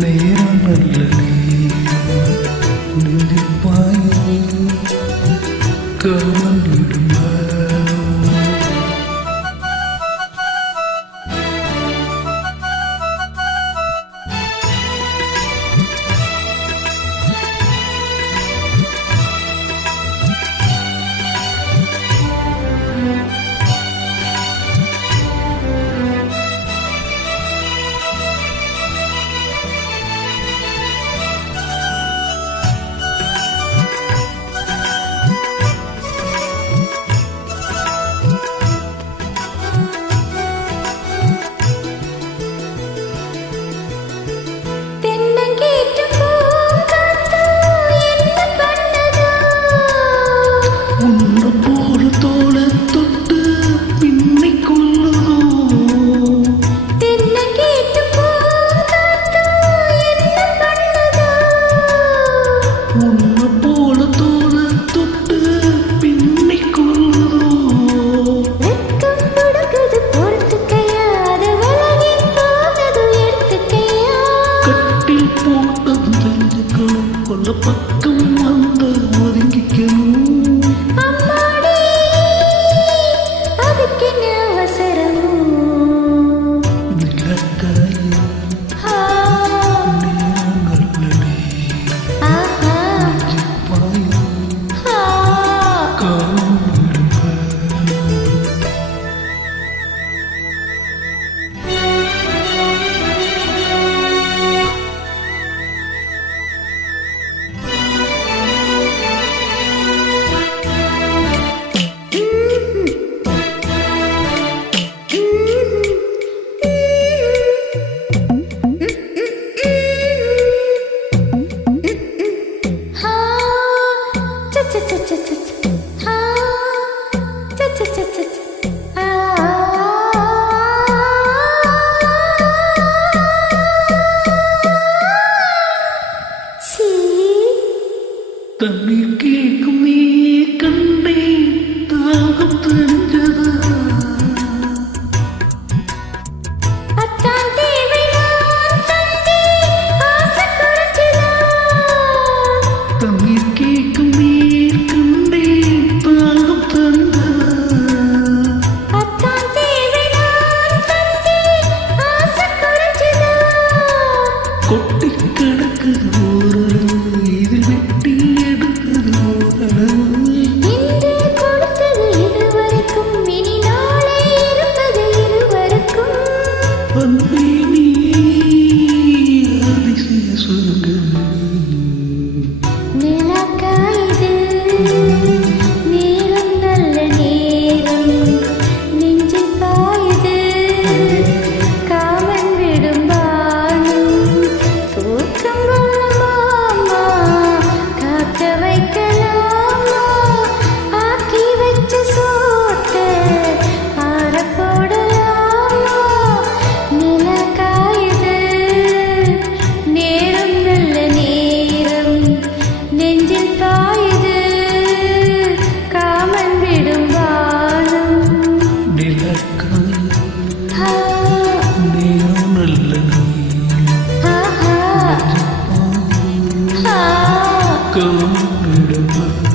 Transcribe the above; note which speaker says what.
Speaker 1: मेरा बदल கொல்ல பக்கம் வந்து ஒதுங்கிக்கணும்.
Speaker 2: அம்மாடி, அதுக்கென்ன പാടും